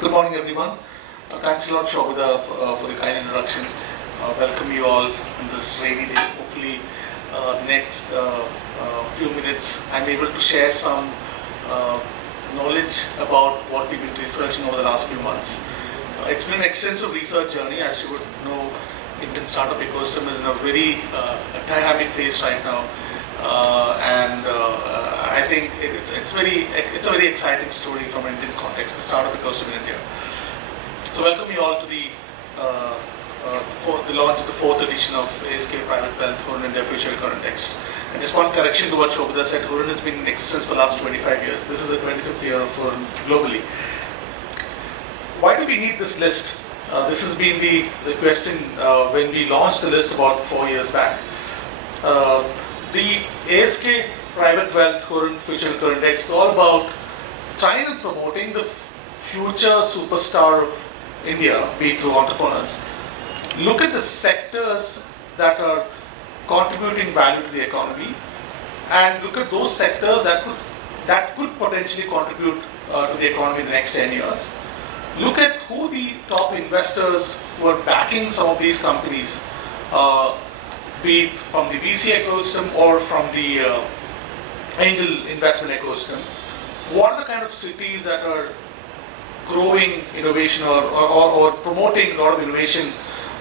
Good morning, everyone. Thanks a lot, Shobhita, for the kind introduction. Welcome you all on this rainy day. Hopefully, the next few minutes, I'm able to share some knowledge about what we've been researching over the last few months. It's been an extensive research journey. As you would know, Indian startup ecosystem is in a very dynamic phase right now. I think it's a very exciting story from an Indian context, the startup ecosystem in India. So welcome you all to the launch of the fourth edition of ASK Private Wealth Hurun India Future Recurrent Index. And just one correction to what Shobhita said, Hurun has been in existence for the last 25 years. This is the 25th year of Hurun globally. Why do we need this list? This has been the question when we launched the list about 4 years back. The ASK Private Wealth Hurun Future Recurrent Index is all about trying and promoting the future superstar of India, be it through entrepreneurs. Look at the sectors that are contributing value to the economy, and look at those sectors that could potentially contribute to the economy in the next 10 years. Look at who the top investors who are backing some of these companies, be it from the VC ecosystem or from the angel investment ecosystem. What are the kind of cities that are growing innovation or promoting a lot of innovation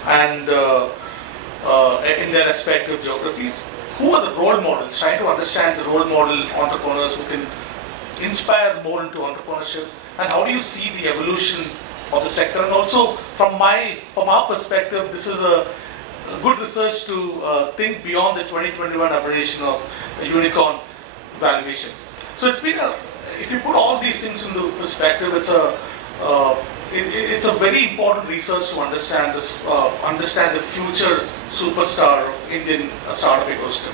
and in their respective geographies? Who are the role models? Trying to understand the role model entrepreneurs who can inspire more into entrepreneurship, and how do you see the evolution of the sector? And also from our perspective, this is a good research to think beyond the 2021 aberration of a unicorn valuation. So it's been if you put all these things into perspective, it's a very important research to understand the future superstar of Indian startup ecosystem.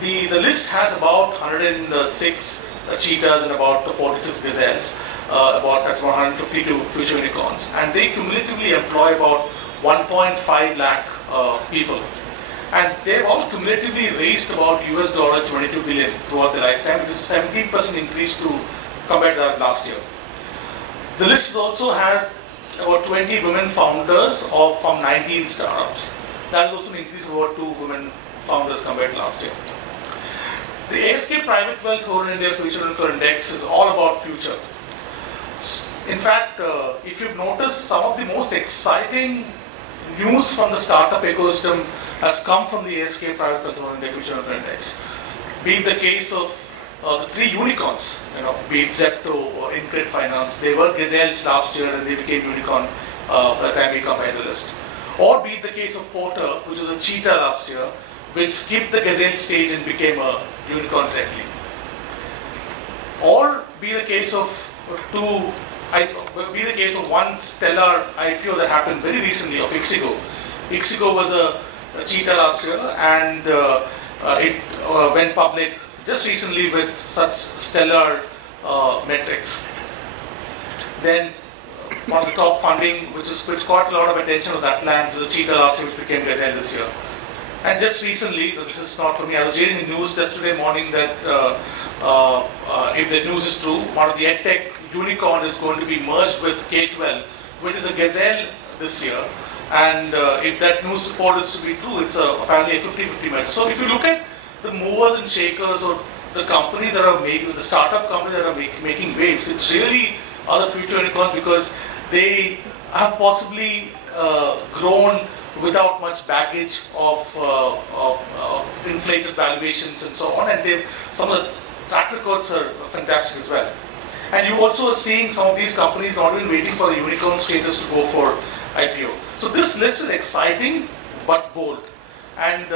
The list has about 106 cheetahs and about 46 gazelles, that's about 152 future unicorns, and they cumulatively employ about 1.5 lakh people, and they've all cumulatively raised about $22 billion throughout their lifetime, which is 17% increase compared to last year. The list also has about 20 women founders from 19 startups. That is also an increase of about 2 women founders compared to last year. The ASK Private Wealth Hurun India Future Recurrent Index is all about future. In fact, if you've noticed, some of the most exciting news from the startup ecosystem has come from the ASK Private Wealth Hurun India Future Recurrent Index. Be it the case of the 3 unicorns, be it Zepto or Incred Finance, they were gazelles last year and they became unicorn by the time we compare the list. Or be it the case of Porter, which was a cheetah last year, which skipped the gazelle stage and became a unicorn directly. Or be the case of one stellar IPO that happened very recently of Ixigo. Ixigo was a cheetah last year, and it went public just recently with such stellar metrics. Then one of the top funding, which caught a lot of attention, was Atlan, which was a cheetah last year, which became gazelle this year. And just recently, this is not for me, I was reading the news just today morning that if the news is true, one of the EdTech unicorn is going to be merged with K12, which is a gazelle this year. And if that news report is to be true, it's apparently a 50-50 merger. So if you look at the movers and shakers or the companies that are the startup companies that are making waves, it's really are the future unicorns, because they have possibly grown without much baggage of inflated valuations and so on, and some of the track records are fantastic as well. And you also are seeing some of these companies not even waiting for the unicorn status to go for IPO. So this list is exciting but bold, and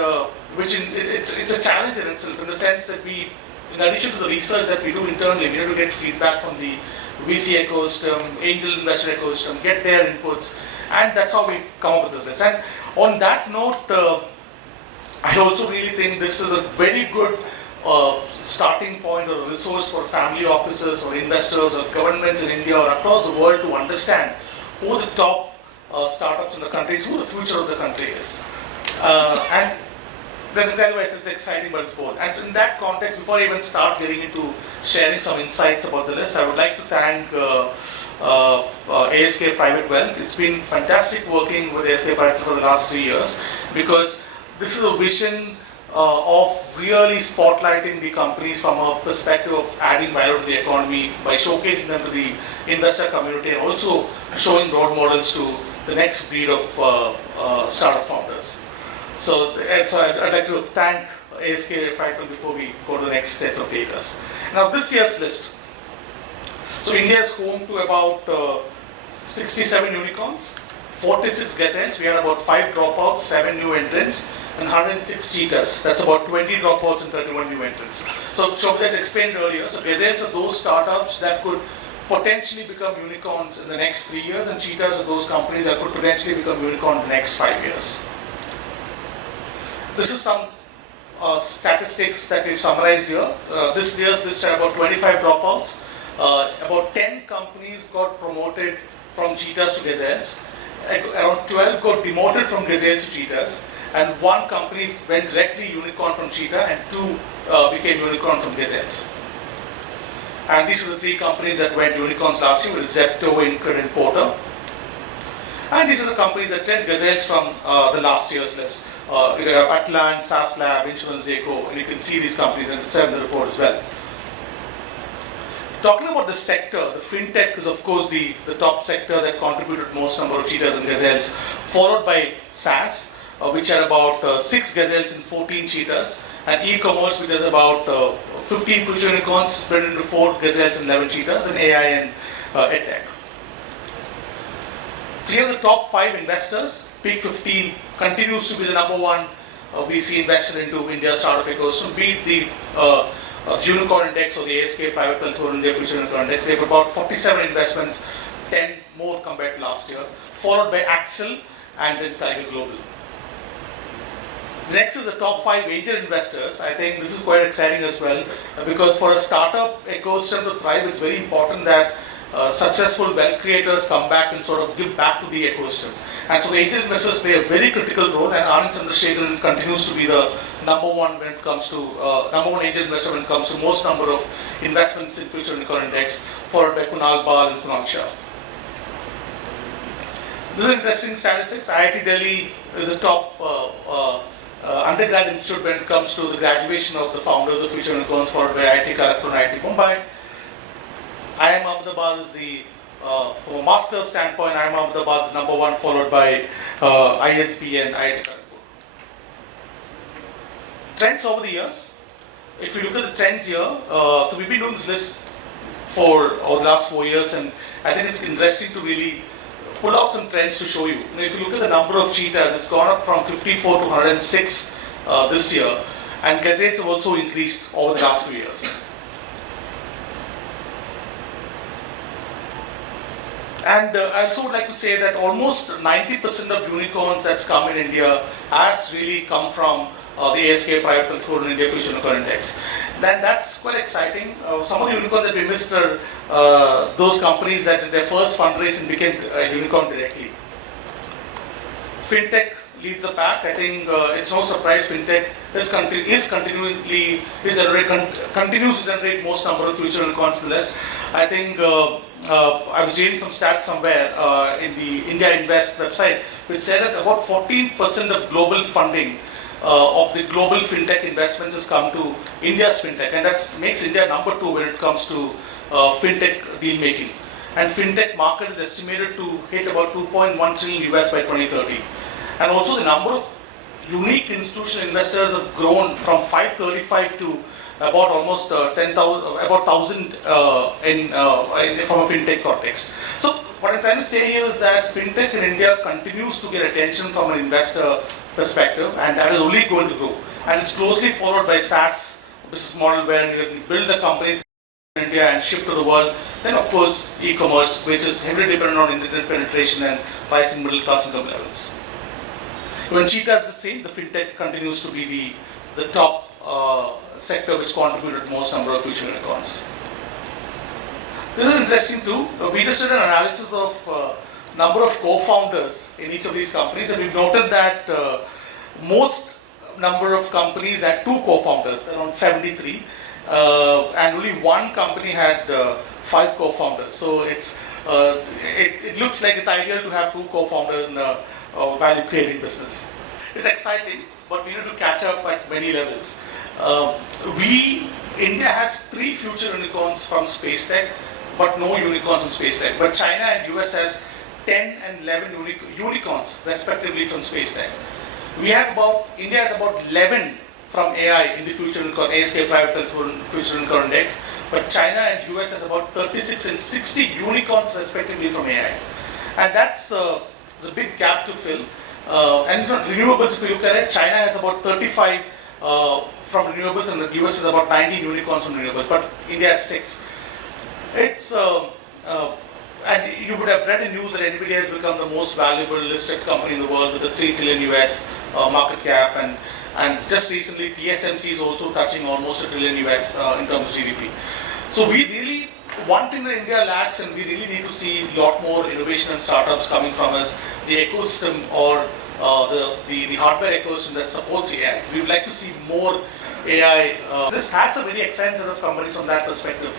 it's a challenge in itself, in the sense that we, in addition to the research that we do internally, we need to get feedback from the VC ecosystem, angel investor ecosystem, get their inputs, and that's how we've come up with this list. And on that note, I also really think this is a very good starting point or resource for family offices or investors or governments in India or across the world to understand who the top startups in the country is, who the future of the country is. And That's exactly why it's exciting, but it's bold. And in that context, before I even start getting into sharing some insights about the list, I would like to thank ASK Private Wealth. It's been fantastic working with ASK Private for the last 3 years, because this is a vision of really spotlighting the companies from a perspective of adding value to the economy by showcasing them to the investor community, and also showing role models to the next breed of startup founders. So I'd like to thank ASK Private before we go to the next set of data. Now this year's list. So India is home to about 67 unicorns, 46 gazelles. We had about 5 dropouts, 7 new entrants, and 106 cheetahs. That's about 20 dropouts and 31 new entrants. So as explained earlier, so gazelles are those startups that could potentially become unicorns in the next 3 years, and cheetahs are those companies that could potentially become unicorns in the next 5 years. This is some statistics that we've summarized here. This year's list had about 25 dropouts. About 10 companies got promoted from cheetahs to gazelles. Around 12 got demoted from gazelles to cheetahs. And 1 company went directly unicorn from cheetah, and 2 became unicorn from gazelles. And these are the 3 companies that went unicorns last year, with Zepto, Incred, and Porter. And these are the companies that went gazelles from the last year's list. You have Atlan, SAS Lab, Insurance Deco, and you can see these companies and serve the report as well. Talking about the sector, the fintech is of course the top sector that contributed most number of cheetahs and gazelles, followed by SaaS, which had about 6 gazelles and 14 cheetahs, and e-commerce, which has about 15 future unicorns spread into 4 gazelles and 11 cheetahs, and AI and EdTech. So here are the top 5 investors. Peak 15 continues to be the number 1 VC investor into India's startup ecosystem, be it the Unicorn Index or the ASK Private Wealth Hurun India Future Unicorn Index. They have about 47 investments, 10 more compared to last year, followed by Axel and then Tiger Global. Next is the top 5 angel investors. I think this is quite exciting as well, because for a startup ecosystem to thrive, it's very important that successful wealth creators come back and sort of give back to the ecosystem. And so the angel investors play a very critical role, and Anand Chandrasekharan continues to be the number 1 when it comes to number 1 angel investor when it comes to most number of investments in Future Unicorn Index, followed by Kunal Bal and Kunal Shah. This is interesting statistics. IIT Delhi is the top undergrad institute when it comes to the graduation of the founders of Future Unicorns, followed by IIT Kharagpur and IIT Mumbai. IIM Ahmedabad is from a master's standpoint, IIM Ahmedabad is number 1, followed by ISB and IIT Kharagpur. Trends over the years. If you look at the trends here, so we've been doing this list for the last 4 years, and I think it's interesting to really pull out some trends to show you. If you look at the number of cheetahs, it's gone up from 54 to 106 this year, and gazelles have also increased over the last few years. And I also would like to say that almost 90% of unicorns that's come in India has really come from the ASK Private Wealth Hurun India Future Unicorn Index. That's quite exciting. Some of the unicorns that we missed are those companies that in their first fundraising became a unicorn directly. Fintech leads the pack. I think it's no surprise fintech continues to generate most number of future unicorns in the list. I think I was reading some stats somewhere in the India Invest website, which said that about 14% of global funding of the global fintech investments has come to India's fintech, and that makes India number 2 when it comes to fintech deal making. And fintech market is estimated to hit about 2.1 trillion US by 2030. And also the number of unique institutional investors have grown from 535 to about almost 10,000, about 1,000 from a fintech context. So what I'm trying to say here is that fintech in India continues to get attention from an investor perspective, and that is only going to grow. And it's closely followed by SaaS business model, where you build the companies in India and ship to the world. Then of course e-commerce, which is heavily dependent on internet penetration and rising middle class income levels. When cheetah is the same, the fintech continues to be the top sector which contributed most number of future unicorns. This is interesting too. We just did an analysis of number of co-founders in each of these companies, and we've noted that most number of companies had 2 co-founders, around 73, and only one company had 5 co-founders. So it looks like it's ideal to have 2 co-founders in a value-creating business. It's exciting, but we need to catch up at many levels. India has 3 future unicorns from space tech, but no unicorns from space tech. But China and US has 10 and 11 unicorns respectively from space tech. India has about 11 from AI in the future unicorn, ASK Private Wealth Future Unicorn Index, but China and US has about 36 and 60 unicorns respectively from AI. And that's the big gap to fill. And from renewables, if you look at it, China has about 35 from renewables and the US has about 19 unicorns from renewables, but India has 6. And you would have read in news that NVIDIA has become the most valuable listed company in the world with a $3 trillion US market cap, and just recently TSMC is also touching almost $1 trillion US in terms of GDP. So one thing that India lacks, and we really need to see a lot more innovation and startups coming from us, the ecosystem or the hardware ecosystem that supports AI. We would like to see more AI. This has a very exciting set of companies from that perspective.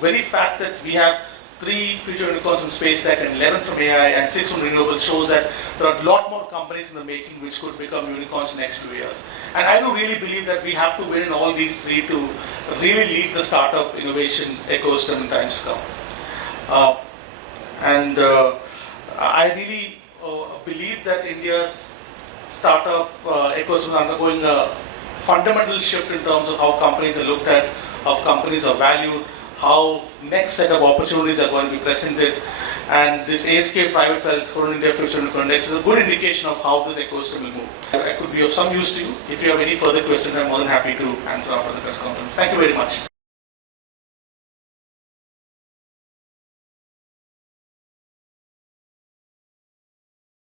Very fact that we have 3 future unicorns from space tech and 11 from AI and 6 from renewables shows that there are a lot more companies in the making which could become unicorns in the next few years. And I do really believe that we have to win in all these 3 to really lead the startup innovation ecosystem in times to come. I really believe that India's startup ecosystem is undergoing a fundamental shift in terms of how companies are looked at, how companies are valued, how next set of opportunities are going to be presented, and this ASK Private Wealth Hurun India Future Unicorn Index is a good indication of how this ecosystem will move. It could be of some use to you. If you have any further questions, I'm more than happy to answer after the press conference. Thank you very much.